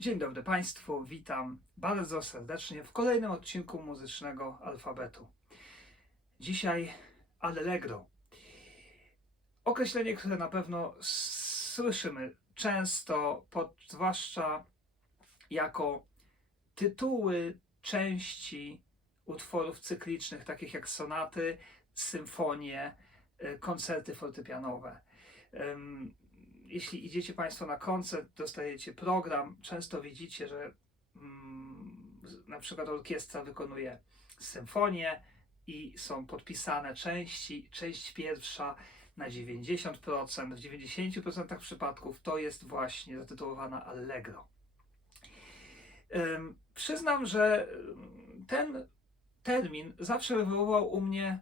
Dzień dobry Państwu, witam bardzo serdecznie w kolejnym odcinku muzycznego alfabetu. Dzisiaj Allegro. Określenie, które na pewno słyszymy często, zwłaszcza jako tytuły części utworów cyklicznych, takich jak sonaty, symfonie, koncerty fortepianowe. Jeśli idziecie Państwo na koncert, dostajecie program, często widzicie, że na przykład orkiestra wykonuje symfonię i są podpisane części. Część pierwsza na 90%, w 90% przypadków to jest właśnie zatytułowana Allegro. Przyznam, że ten termin zawsze wywoływał u mnie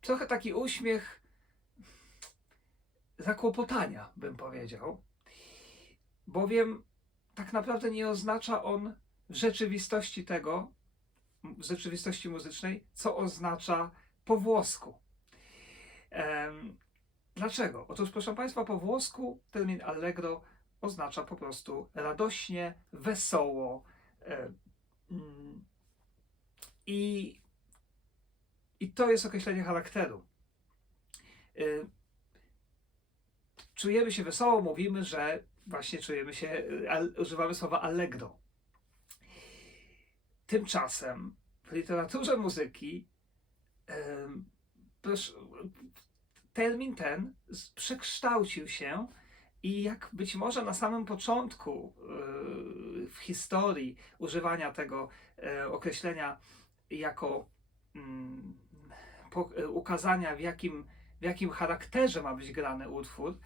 trochę taki uśmiech zakłopotania, bym powiedział, bowiem tak naprawdę nie oznacza on w rzeczywistości muzycznej, co oznacza po włosku. Dlaczego? Otóż, proszę Państwa, po włosku termin allegro oznacza po prostu radośnie, wesoło. I to jest określenie charakteru. Czujemy się wesoło, mówimy, że właśnie używamy słowa allegro. Tymczasem w literaturze muzyki termin ten przekształcił się i jak być może na samym początku w historii używania tego określenia jako ukazania, w jakim charakterze ma być grany utwór,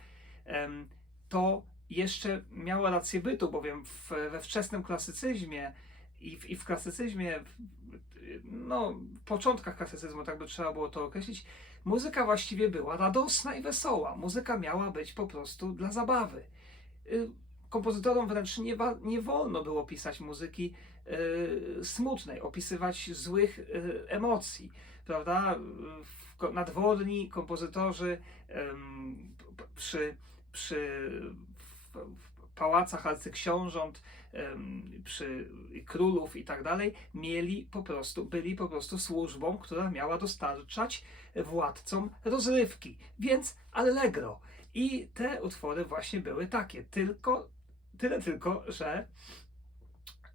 to jeszcze miało rację bytu, bowiem we wczesnym klasycyzmie i w klasycyzmie, w początkach klasycyzmu, tak by trzeba było to określić, muzyka właściwie była radosna i wesoła. Muzyka miała być po prostu dla zabawy. Kompozytorom wręcz nie wolno było pisać muzyki smutnej, opisywać złych emocji, prawda? Nadworni kompozytorzy w pałacach arcyksiążąt, przy królów i tak dalej, byli po prostu służbą, która miała dostarczać władcom rozrywki, więc allegro. I te utwory właśnie były takie, tyle tylko, że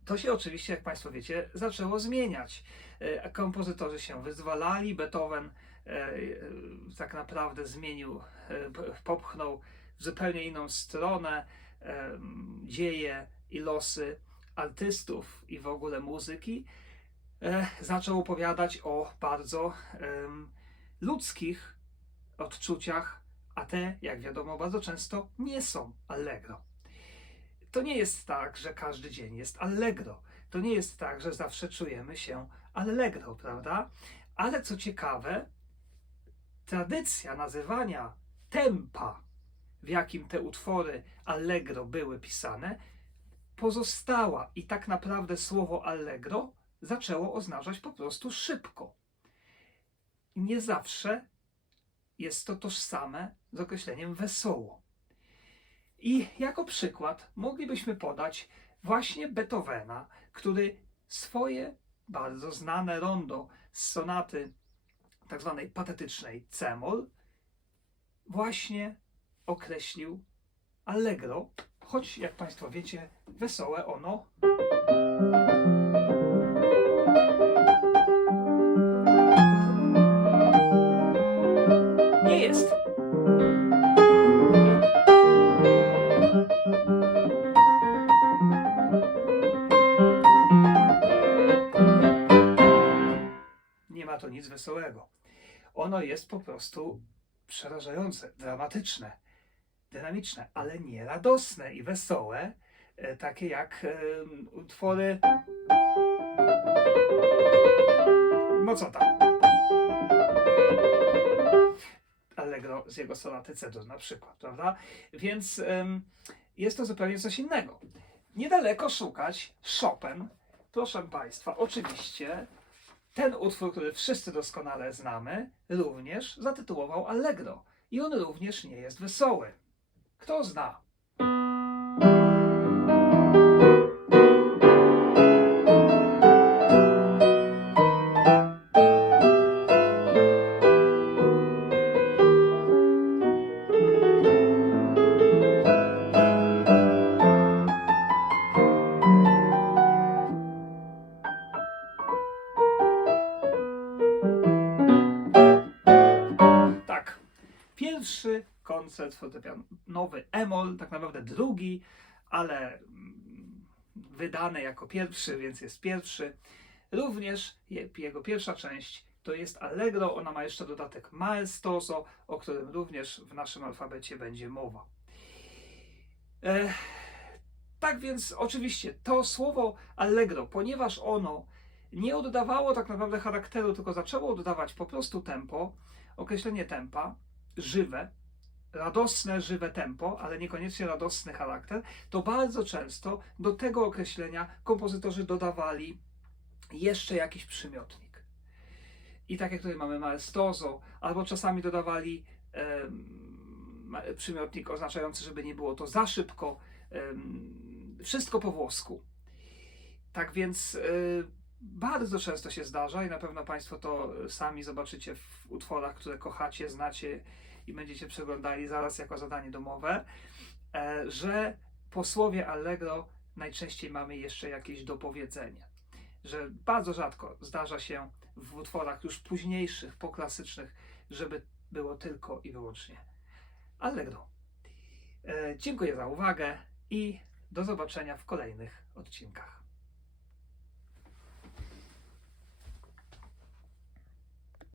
to się oczywiście, jak Państwo wiecie, zaczęło zmieniać. Kompozytorzy się wyzwalali, Beethoven tak naprawdę popchnął w zupełnie inną stronę dzieje i losy artystów i w ogóle muzyki. Zaczął opowiadać o bardzo ludzkich odczuciach, a te, jak wiadomo, bardzo często nie są allegro. To nie jest tak, że każdy dzień jest allegro. To nie jest tak, że zawsze czujemy się allegro, prawda? Ale co ciekawe, tradycja nazywania tempa, w jakim te utwory allegro były pisane, pozostała i tak naprawdę słowo allegro zaczęło oznaczać po prostu szybko. Nie zawsze jest to tożsame z określeniem wesoło. I jako przykład moglibyśmy podać właśnie Beethovena, który swoje bardzo znane rondo z sonaty tak zwanej patetycznej c-moll właśnie określił allegro, choć jak Państwo wiecie, wesołe ono nie jest. Nie ma to nic wesołego. Ono jest po prostu przerażające, dramatyczne, dynamiczne, ale nie radosne i wesołe, takie jak utwory Mozarta. Allegro z jego sonaty C-dur na przykład, prawda? Więc jest to zupełnie coś innego. Niedaleko szukać Chopin, proszę Państwa, oczywiście ten utwór, który wszyscy doskonale znamy, również zatytułował Allegro. I on również nie jest wesoły. Kto zna? koncert fortepianowy e-moll, tak naprawdę drugi, ale wydany jako pierwszy, więc jest pierwszy. Również jego pierwsza część to jest Allegro, ona ma jeszcze dodatek maestoso, o którym również w naszym alfabecie będzie mowa. Tak więc oczywiście to słowo Allegro, ponieważ ono nie oddawało tak naprawdę charakteru, tylko zaczęło oddawać po prostu tempo, określenie tempa, żywe, radosne, żywe tempo, ale niekoniecznie radosny charakter, to bardzo często do tego określenia kompozytorzy dodawali jeszcze jakiś przymiotnik. I tak jak tutaj mamy maestoso, albo czasami dodawali przymiotnik oznaczający, żeby nie było to za szybko, wszystko po włosku. Tak więc bardzo często się zdarza i na pewno Państwo to sami zobaczycie w utworach, które kochacie, znacie i będziecie przeglądali zaraz jako zadanie domowe, że po słowie Allegro najczęściej mamy jeszcze jakieś dopowiedzenie. Że bardzo rzadko zdarza się w utworach już późniejszych, poklasycznych, żeby było tylko i wyłącznie Allegro. Dziękuję za uwagę i do zobaczenia w kolejnych odcinkach.